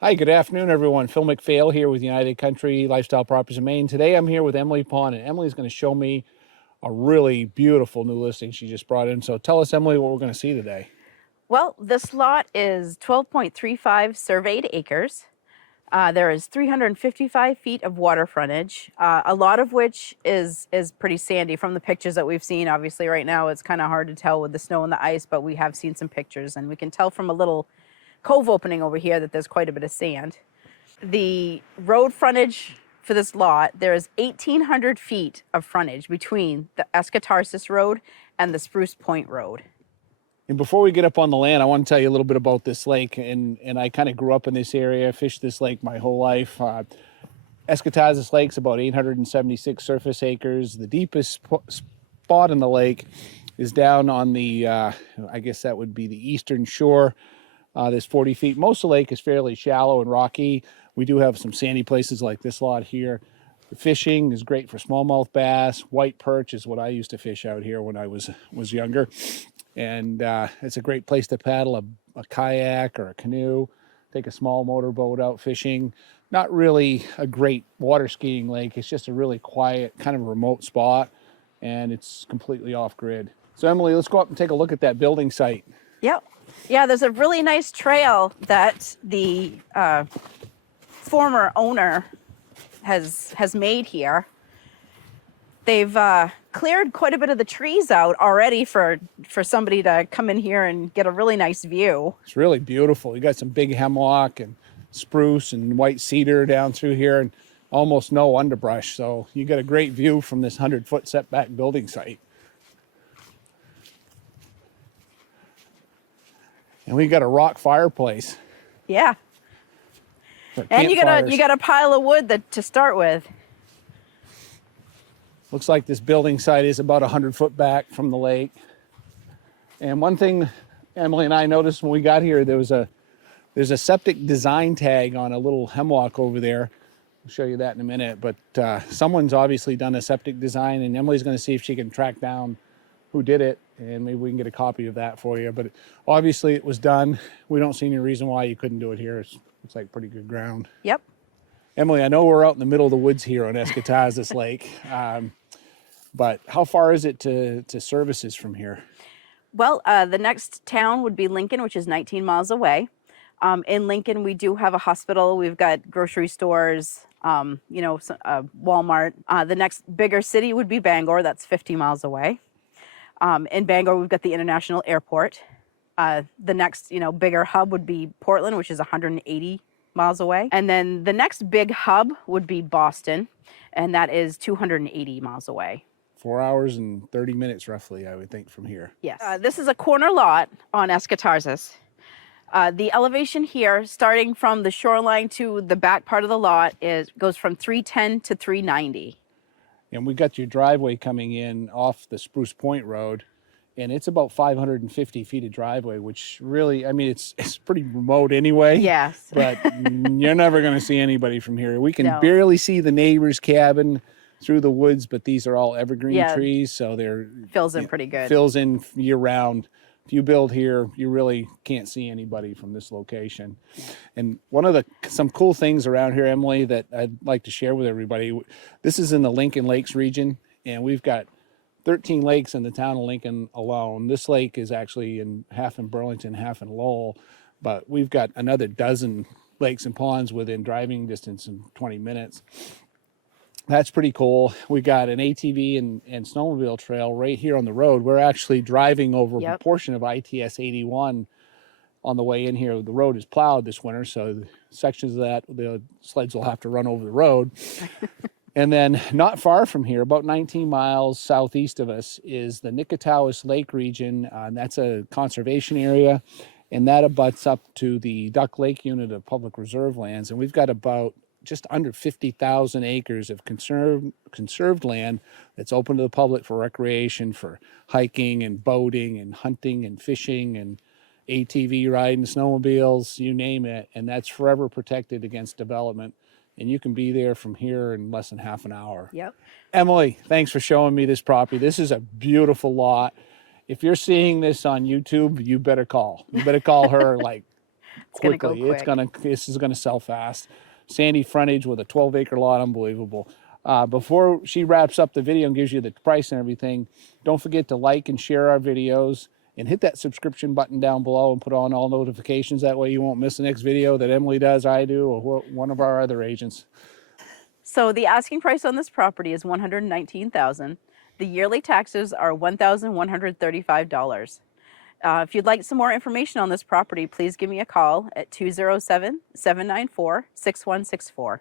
Hi, good afternoon, everyone. Phil McPhail here with United Country Lifestyle Properties in Maine. Today I'm here with Emily Pond, and Emily's going to show me a really beautiful new listing she just brought in. So tell us, Emily, what we're going to see today. Well, this lot is 12.35 surveyed acres. There is 355 feet of water frontage, a lot of which is pretty sandy from the pictures that we've seen. Obviously, right now it's kind of hard to tell with the snow and the ice, but we have seen some pictures, and we can tell from a little cove opening over here that there's quite a bit of sand. The road frontage for this lot, there is 1,800 feet of frontage between the Escatarsis Road and the Spruce Point Road. And before we get up on the land, I want to tell you a little bit about this lake. And I kind of grew up in this area, fished this lake my whole life. Escatazas Lake's about 876 surface acres. The deepest spot in the lake is down on the, I guess that would be the eastern shore. There's 40 feet. Most of the lake is fairly shallow and rocky. We do have some sandy places like this lot here. The fishing is great for smallmouth bass. White perch is what I used to fish out here when I was younger. And it's a great place to paddle a kayak or a canoe, take a small motorboat out fishing. Not really a great water skiing lake. It's just a really quiet, kind of remote spot, and it's completely off-grid. So Emily, let's go up and take a look at that building site. Yep. Yeah, there's a really nice trail that the former owner has made here. They've cleared quite a bit of the trees out already for somebody to come in here and get a really nice view. It's really beautiful. You got some big hemlock and spruce and white cedar down through here and almost no underbrush. So you got a great view from this 100-foot setback building site. And we got a rock fireplace. Yeah. And you got a pile of wood to start with. Looks like this building site is about 100 foot back from the lake. And one thing Emily and I noticed when we got here, there's a septic design tag on a little hemlock over there. I'll show you that in a minute. But someone's obviously done a septic design, and Emily's going to see if she can track down who did it, and maybe we can get a copy of that for you. But obviously it was done. We don't see any reason why you couldn't do it here. It's like pretty good ground. Yep. Emily, I know we're out in the middle of the woods here on Escatazas Lake, but how far is it to services from here? Well, the next town would be Lincoln, which is 19 miles away. In Lincoln, we do have a hospital. We've got grocery stores, Walmart. The next bigger city would be Bangor. That's 50 miles away. In Bangor, we've got the international airport. The next, bigger hub would be Portland, which is 180 miles away. And then the next big hub would be Boston, and that is 280 miles away. 4 hours and 30 minutes roughly, I would think, from here. Yes. This is a corner lot on Escatazas. The elevation here, starting from the shoreline to the back part of the lot, goes from 310 to 390. And we got your driveway coming in off the Spruce Point Road, and it's about 550 feet of driveway, which really, it's pretty remote anyway. Yes. But you're never going to see anybody from here. We can barely see the neighbor's cabin through the woods, but these are all evergreen trees, so fills in pretty good. Fills in year round. If you build here, you really can't see anybody from this location. And one of some cool things around here, Emily, that I'd like to share with everybody, this is in the Lincoln Lakes region, and we've got 13 lakes in the town of Lincoln alone. This lake is actually half in Burlington, half in Lowell, but we've got another dozen lakes and ponds within driving distance in 20 minutes. That's pretty cool. We got an ATV and snowmobile trail right here on the road. We're actually driving over a portion of ITS 81 on the way in here. The road is plowed this winter, so sections of that, the sleds will have to run over the road. And then not far from here, about 19 miles southeast of us, is the Nicatawas Lake region. That's a conservation area, and that abuts up to the Duck Lake unit of public reserve lands. And we've got about just under 50,000 acres of conserved land that's open to the public for recreation, for hiking and boating and hunting and fishing and ATV riding, snowmobiles, you name it. And that's forever protected against development. And you can be there from here in less than half an hour. Yep. Emily, thanks for showing me this property. This is a beautiful lot. If you're seeing this on YouTube, you better call. You better call her like It's gonna go quickly. quick. This is gonna sell fast. Sandy frontage with a 12-acre lot, unbelievable. Before she wraps up the video and gives you the price and everything, don't forget to like and share our videos and hit that subscription button down below and put on all notifications. That way you won't miss the next video that Emily does, I do, or one of our other agents. So the asking price on this property is $119,000. The yearly taxes are $1,135. If you'd like some more information on this property, please give me a call at 207-794-6164.